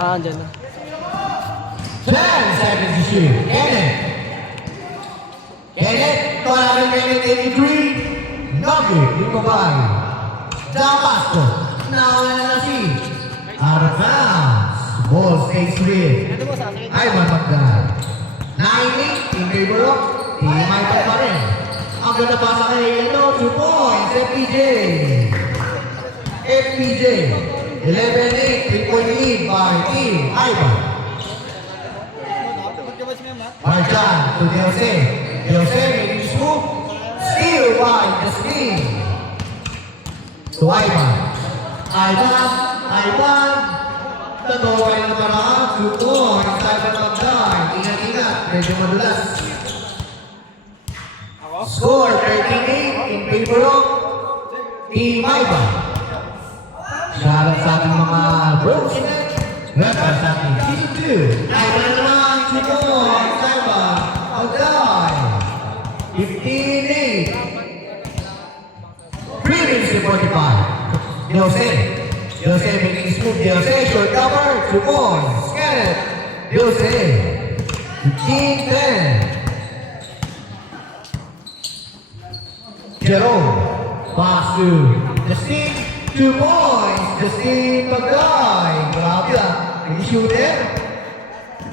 Andyan na. 10 seconds to shoot. Kenneth. Kenneth, parang Kenneth 83. Nugget, Limabay. Damasco. Nawala na si. Out of bounds. Ball stays with Ivan Magdal. 9-8 in favor of Team Ivan pa rin. Ang ganda pa sa kay 2 points, FPJ. FPJ. 11-8, 3-point lead by Team Ivan. Marjan to Jose. Jose making his move. Steal by Jasmine. To Ivan. Ivan. Tataway ng paraan. 2 points. Ivan Magdal. Ingat-ingat. Medyo madulas. Score 13-8 in favor of Team Ivan. Shoutout sa ating mga bros. Welcome sa ating Season 2. Ivan naman. 2 points. Ivan Magdal. 15-8. 3 minutes to 45. Jose making his move. Jose short cover. 2 points. Kenneth. Jose. 15-10. Jerome. Pass to Justine. 2 points. Justine Magdal. Grabe ah. May shooter.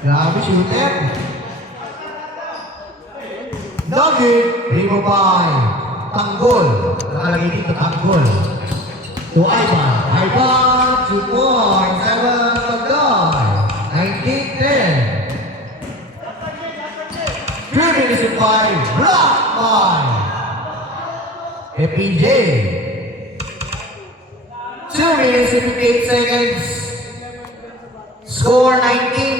Grabe shooter. Nugget. Limabay. Tanggol. Nakalagay dito Tanggol. To Ivan. Ivan. 2 points. Ivan Magdal. 19-10. 3 minutes and 5. Block by FPJ. 2 minutes and 58 seconds. Score 19-10.